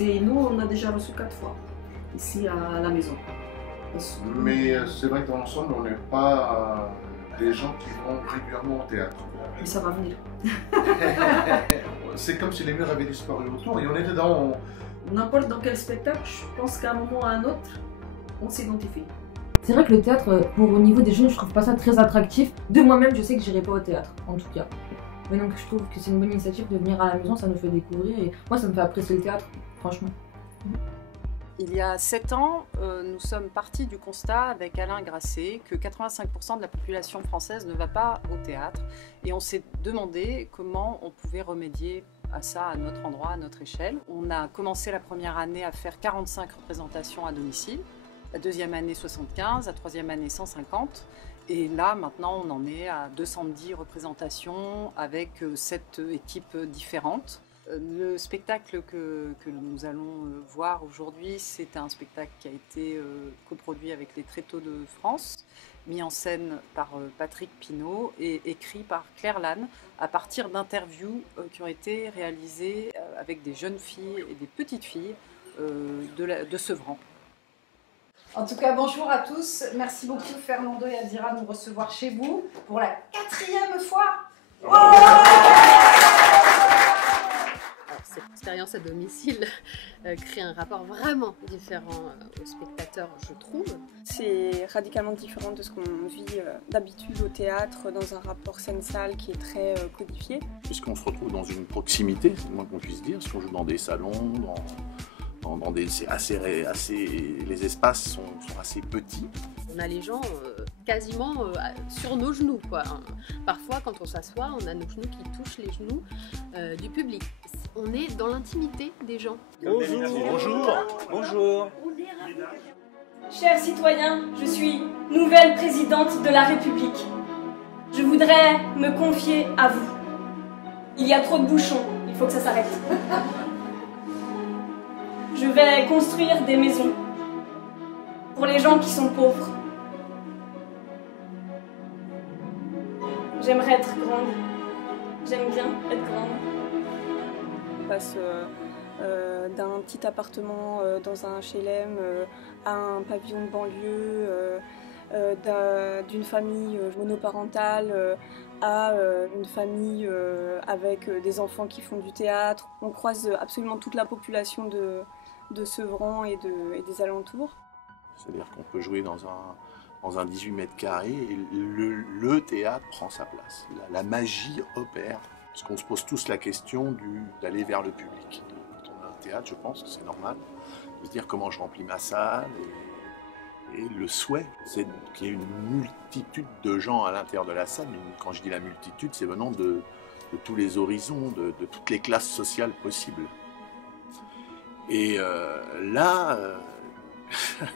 Nous, on a déjà reçu 4 fois, ici à la maison. Mais c'est vrai que dans l'ensemble, on n'est pas des gens qui vont régulièrement au théâtre. Mais ça va venir. C'est comme si les murs avaient disparu autour et on était dans... N'importe dans quel spectacle, je pense qu'à un moment ou à un autre, on s'identifie. C'est vrai que le théâtre, au niveau des jeunes, je trouve pas ça très attractif. De moi-même, je sais que j'irai pas au théâtre, en tout cas. Mais donc je trouve que c'est une bonne initiative de venir à la maison, ça nous fait découvrir et moi ça me fait apprécier le théâtre, franchement. Il y a 7 ans, nous sommes partis du constat avec Alain Grasset que 85% de la population française ne va pas au théâtre et on s'est demandé comment on pouvait remédier à ça à notre endroit, à notre échelle. On a commencé la première année à faire 45 représentations à domicile, la deuxième année 75, la troisième année 150 et là maintenant on en est à 210 représentations avec 7 équipes différentes. Le spectacle que nous allons voir aujourd'hui, c'est un spectacle qui a été coproduit avec les Tréteaux de France, mis en scène par Patrick Pinault et écrit par Claire Lannes à partir d'interviews qui ont été réalisées avec des jeunes filles et des petites filles de Sevran. En tout cas, bonjour à tous. Merci beaucoup Fernando et Azira de nous recevoir chez vous pour la 4e fois. Cette expérience à domicile crée un rapport vraiment différent aux spectateurs, je trouve. C'est radicalement différent de ce qu'on vit d'habitude au théâtre, dans un rapport scène-salle qui est très codifié. Puisqu'on se retrouve dans une proximité, c'est le moins qu'on puisse dire, parce qu'on joue dans des salons, les espaces sont assez petits. On a les gens quasiment sur nos genoux, quoi. Parfois, quand on s'assoit, on a nos genoux qui touchent les genoux du public. On est dans l'intimité des gens. Bonjour. Bonjour. Bonjour. Chers citoyens, je suis nouvelle présidente de la République. Je voudrais me confier à vous. Il y a trop de bouchons, il faut que ça s'arrête. Je vais construire des maisons pour les gens qui sont pauvres. J'aimerais être grande. J'aime bien être grande. On passe d'un petit appartement dans un HLM à un pavillon de banlieue, d'une famille monoparentale à une famille avec des enfants qui font du théâtre. On croise absolument toute la population de Sevran et des alentours. C'est-à-dire qu'on peut jouer dans un 18 mètres carrés et le théâtre prend sa place. La magie opère. Parce qu'on se pose tous la question d'aller vers le public. Quand on a un théâtre, je pense que c'est normal de se dire comment je remplis ma salle. Et le souhait, c'est qu'il y ait une multitude de gens à l'intérieur de la salle. Mais quand je dis la multitude, c'est venant de tous les horizons, de toutes les classes sociales possibles. Et là,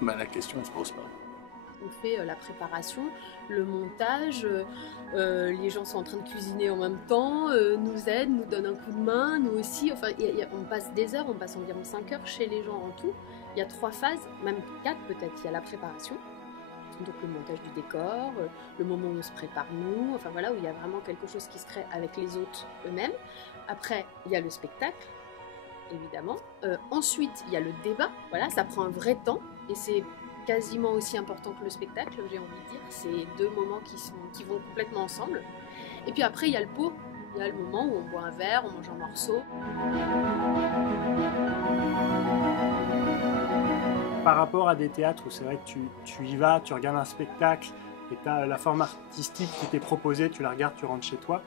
la question ne se pose pas. On fait la préparation, le montage, les gens sont en train de cuisiner en même temps, nous aident, nous donnent un coup de main, nous aussi. Enfin, on passe des heures, on passe environ 5 heures chez les gens en tout. Il y a 3 phases, même 4 peut-être. Il y a la préparation, donc le montage du décor, le moment où on se prépare nous, enfin voilà, où il y a vraiment quelque chose qui se crée avec les hôtes eux-mêmes. Après, il y a le spectacle, évidemment. Ensuite, il y a le débat. Voilà, ça prend un vrai temps et c'est quasiment aussi important que le spectacle, j'ai envie de dire. C'est 2 moments qui vont complètement ensemble. Et puis après, il y a le pot. Il y a le moment où on boit un verre, on mange un morceau. Par rapport à des théâtres où c'est vrai que tu y vas, tu regardes un spectacle et tu as la forme artistique qui t'est proposée, tu la regardes, tu rentres chez toi.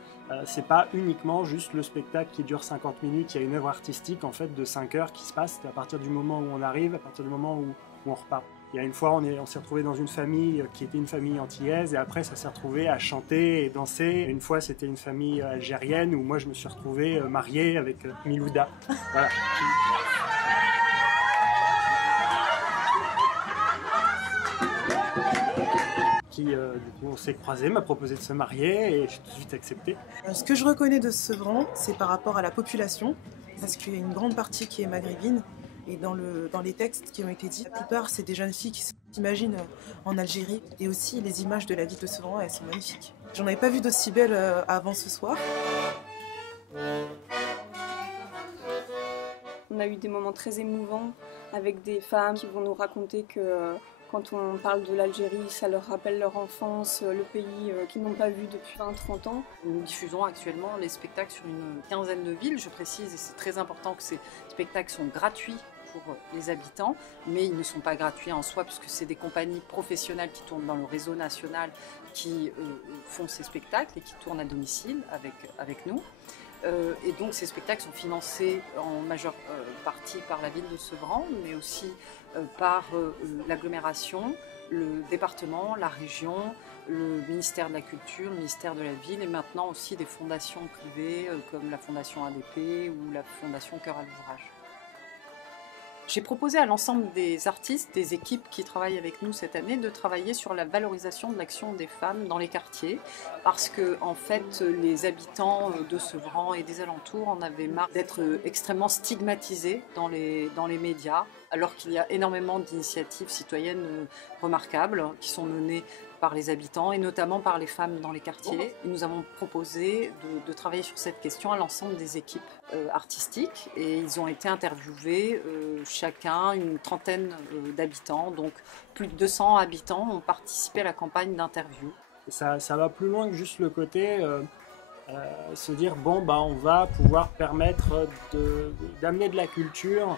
C'est pas uniquement juste le spectacle qui dure 50 minutes, il y a une œuvre artistique en fait de 5 heures qui se passe à partir du moment où on arrive, à partir du moment où on repart. Il y a une fois, on s'est retrouvé dans une famille qui était une famille antillaise et après ça s'est retrouvé à chanter et danser. Une fois, c'était une famille algérienne où moi je me suis retrouvé marié avec Milouda. Voilà. Qui, du coup, on s'est croisés, m'a proposé de se marier et j'ai tout de suite accepté. Ce que je reconnais de Sevran, c'est par rapport à la population, parce qu'il y a une grande partie qui est maghrébine. Et dans les textes qui ont été dits, la plupart, c'est des jeunes filles qui s'imaginent en Algérie. Et aussi, les images de la ville de Sevran, elles sont magnifiques. J'en avais pas vu d'aussi belles avant ce soir. On On a eu des moments très émouvants avec des femmes qui vont nous raconter que quand on parle de l'Algérie, ça leur rappelle leur enfance, le pays qu'ils n'ont pas vu depuis 20-30 ans. Nous diffusons actuellement les spectacles sur une quinzaine de villes, je précise, et c'est très important que ces spectacles sont gratuits pour les habitants, mais ils ne sont pas gratuits en soi puisque c'est des compagnies professionnelles qui tournent dans le réseau national qui font ces spectacles et qui tournent à domicile avec nous. Et donc ces spectacles sont financés en majeure partie par la ville de Sevran, mais aussi par l'agglomération, le département, la région, le ministère de la Culture, le ministère de la Ville et maintenant aussi des fondations privées comme la Fondation ADP ou la Fondation Cœur à l'ouvrage. J'ai proposé à l'ensemble des artistes, des équipes qui travaillent avec nous cette année, de travailler sur la valorisation de l'action des femmes dans les quartiers, parce que en fait, les habitants de Sevran et des alentours en avaient marre d'être extrêmement stigmatisés dans les médias, alors qu'il y a énormément d'initiatives citoyennes remarquables qui sont menées par les habitants et notamment par les femmes dans les quartiers. Et nous avons proposé de travailler sur cette question à l'ensemble des équipes artistiques et ils ont été interviewés, chacun une trentaine d'habitants, donc plus de 200 habitants ont participé à la campagne d'interview. Ça va plus loin que juste le côté se dire bon bah on va pouvoir permettre d'amener de la culture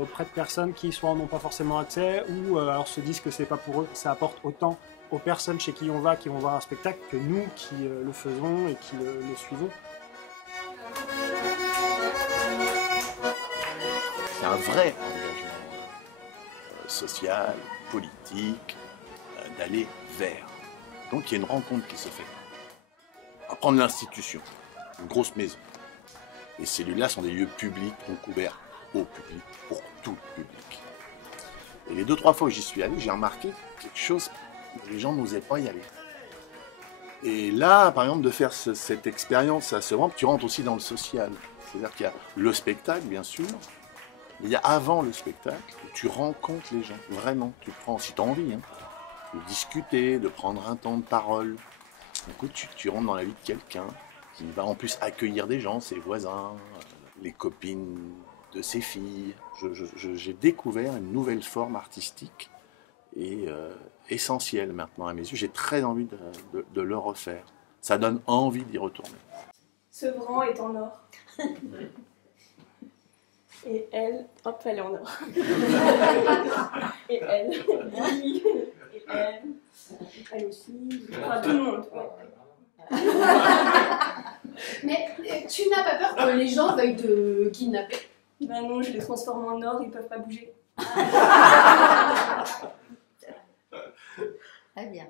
auprès de personnes qui soit n'ont pas forcément accès ou alors se disent que c'est pas pour eux, ça apporte autant aux personnes chez qui on va, qui vont voir un spectacle, que nous qui le faisons et qui le suivons. C'est un vrai engagement social, politique, d'aller vers. Donc il y a une rencontre qui se fait. On va prendre l'institution, une grosse maison. Les cellules-là sont des lieux publics, donc ouverts au public, pour tout le public. Et les 2-3 fois où j'y suis allé, j'ai remarqué quelque chose où les gens n'osaient pas y aller. Et là, par exemple, de faire cette expérience à Sevran, tu rentres aussi dans le social. C'est-à-dire qu'il y a le spectacle, bien sûr, mais il y a avant le spectacle, où tu rencontres les gens, vraiment. Tu prends, si tu as envie, hein, de discuter, de prendre un temps de parole. Du coup, tu rentres dans la vie de quelqu'un qui va en plus accueillir des gens, ses voisins, les copines de ses filles. J'ai découvert une nouvelle forme artistique et essentielle maintenant à mes yeux. J'ai très envie de le refaire. Ça donne envie d'y retourner. Sevran est en or. Et elle, hop, elle est en or. Et elle, oui. Et elle aussi. Enfin, tout le monde. Ouais. Mais tu n'as pas peur que les gens veuillent te kidnapper? Ben non, je les transforme en or, ils peuvent pas bouger. Très bien.